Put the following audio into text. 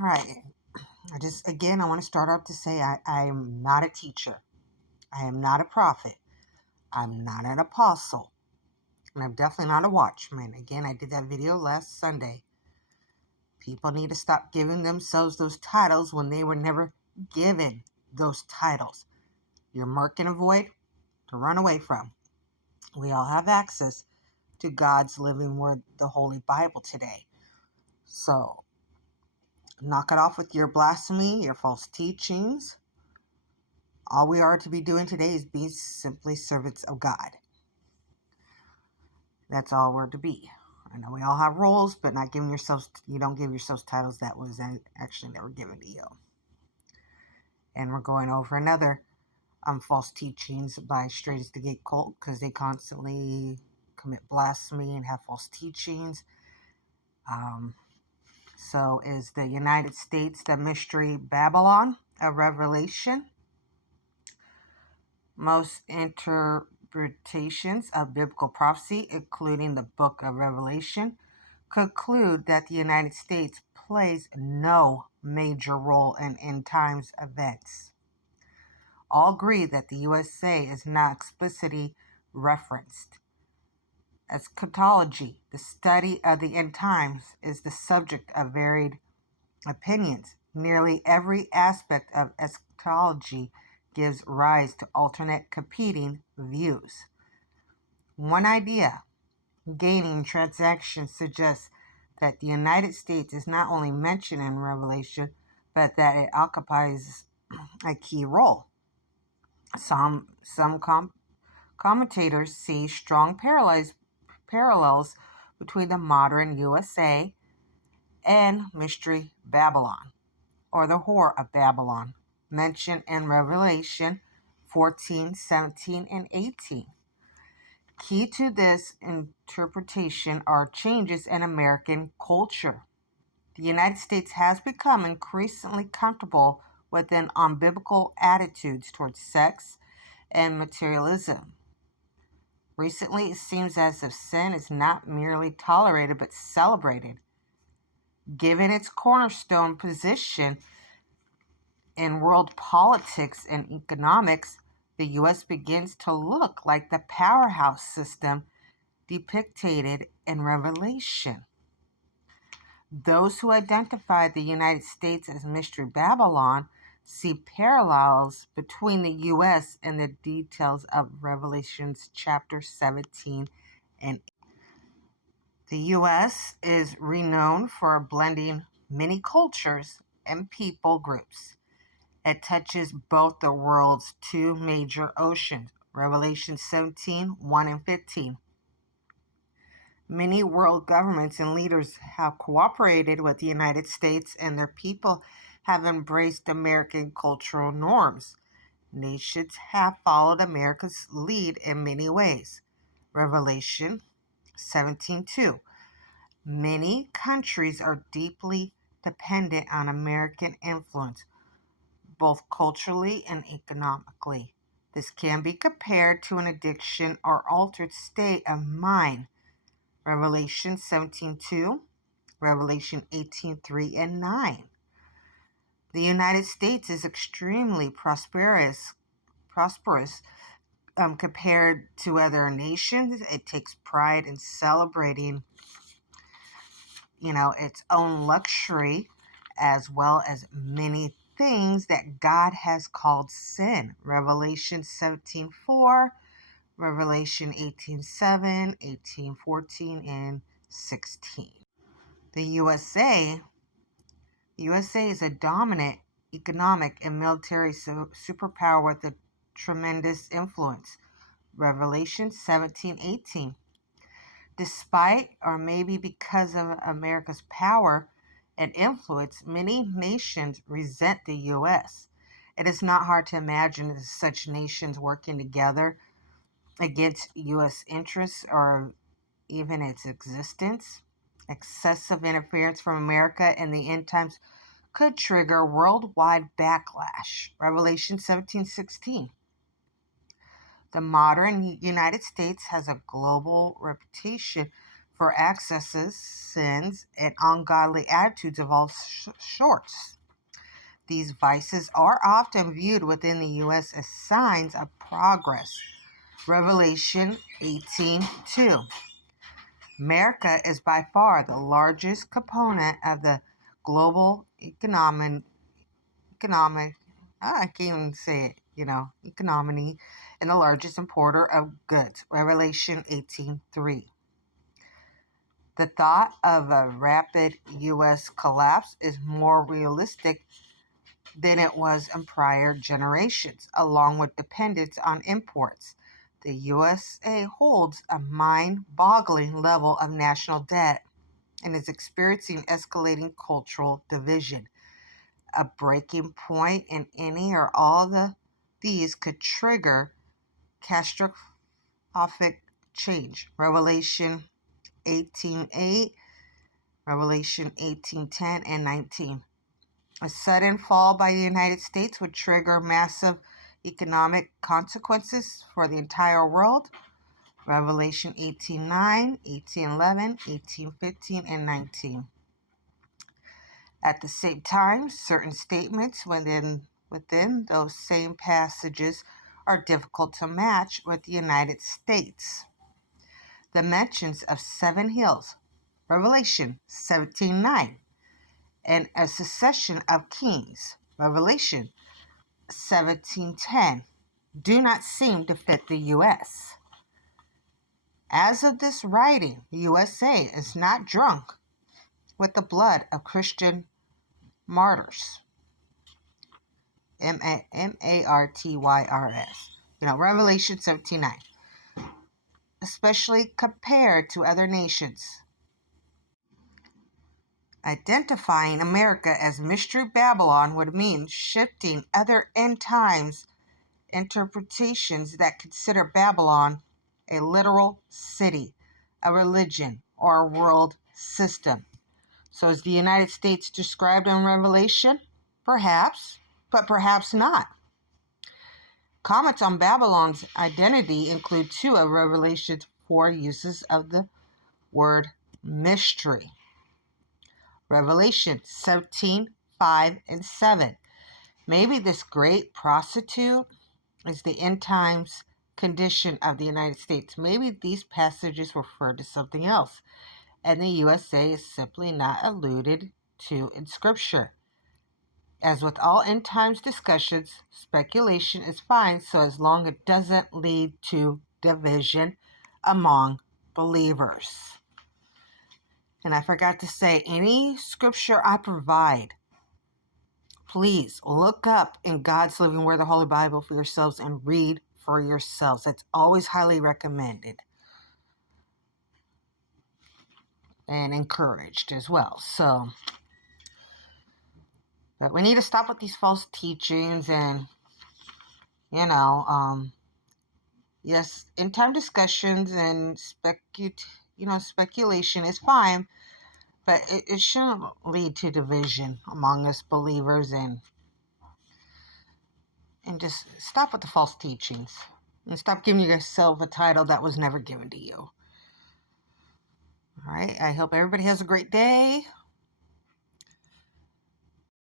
All right. I want to start out to say I am not a teacher. I am not a prophet. I'm not an apostle. And I'm definitely not a watchman. Again, I did that video last Sunday. People need to stop giving themselves those titles when they were never given those titles. You're marking a void to run away from. We all have access to God's living word, the Holy Bible today. So, knock it off with your blasphemy, your false teachings. All we are to be doing today is be simply servants of God. That's all we're to be. I know we all have roles, but not giving yourselves, you don't give yourselves titles that was actually never given to you. And we're going over another false teachings by Straight as the Gate cult, because they constantly commit blasphemy and have false teachings. So is the United States the mystery Babylon of Revelation? Most interpretations of biblical prophecy, including the book of Revelation, conclude that the United States plays no major role in end times events. All agree that the USA is not explicitly referenced. Eschatology, the study of the end times, is the subject of varied opinions. Nearly every aspect of eschatology gives rise to alternate competing views. One idea gaining traction suggests that the United States is not only mentioned in Revelation, but that it occupies a key role. Some commentators see strong parallels between the modern USA and Mystery Babylon, or the Whore of Babylon, mentioned in Revelation 14, 17, and 18. Key to this interpretation are changes in American culture. The United States has become increasingly comfortable with an unbiblical attitudes towards sex and materialism. Recently, it seems as if sin is not merely tolerated but celebrated. Given its cornerstone position in world politics and economics, the U.S. begins to look like the powerhouse system depicted in Revelation. Those who identify the United States as Mystery Babylon see parallels between the U.S. and the details of Revelations chapter 17 and 8. The U.S. is renowned for blending many cultures and people groups. It touches both the world's two major oceans, Revelation 17, 1 and 15. Many world governments and leaders have cooperated with the United States, and their people have embraced American cultural norms. Nations have followed America's lead in many ways. Revelation 17:2. Many countries are deeply dependent on American influence, both culturally and economically. This can be compared to an addiction or altered state of mind. Revelation 17:2, Revelation 18:3 and 9. The United States is extremely prosperous compared to other nations. It takes pride in celebrating, its own luxury, as well as many things that God has called sin. Revelation 17:4, Revelation 18:7, 18:14, and 16. The USA is a dominant economic and military superpower with a tremendous influence. Revelation 17:18. Despite, or maybe because of America's power and influence, many nations resent the U.S. It is not hard to imagine such nations working together against U.S. interests or even its existence. Excessive interference from America in the end times could trigger worldwide backlash. Revelation 17:16. The modern United States has a global reputation for excesses, sins, and ungodly attitudes of all sorts. These vices are often viewed within the U.S. as signs of progress. Revelation 18:2. America is by far the largest component of the global economy. I can't even say it, economy, and the largest importer of goods. Revelation 18:3. The thought of a rapid U.S. collapse is more realistic than it was in prior generations, along with dependence on imports. The USA holds a mind-boggling level of national debt and is experiencing escalating cultural division. A breaking point in any or all of these could trigger catastrophic change. Revelation 18:8, Revelation 18:10, and 19. A sudden fall by the United States would trigger massive economic consequences for the entire world. Revelation 18:9, 18:11, 18:15, and 19. At the same time, certain statements within those same passages are difficult to match with the United States. The mentions of 7 hills, Revelation 17:9, and a succession of kings, Revelation 17:10, do not seem to fit the U.S. As of this writing, the USA is not drunk with the blood of Christian martyrs. Martyrs. Revelation 17:9. Especially compared to other nations. Identifying America as Mystery Babylon would mean shifting other end times interpretations that consider Babylon a literal city, a religion, or a world system. So is the United States described in Revelation? Perhaps, but perhaps not. Comments on Babylon's identity include 2 of Revelation's 4 uses of the word mystery. Revelation 17:5 and 7. Maybe this great prostitute is the end times condition of the United States. Maybe these passages refer to something else, and the USA is simply not alluded to in Scripture. As with all end times discussions, speculation is fine so as long as it doesn't lead to division among believers. And I forgot to say, any scripture I provide, please look up in God's Living Word, the Holy Bible, for yourselves and read for yourselves. That's always highly recommended and encouraged as well. But we need to stop with these false teachings and, yes, end time discussions and speculation is fine, but it shouldn't lead to division among us believers, and just stop with the false teachings and stop giving yourself a title that was never given to you. All right, I hope everybody has a great day.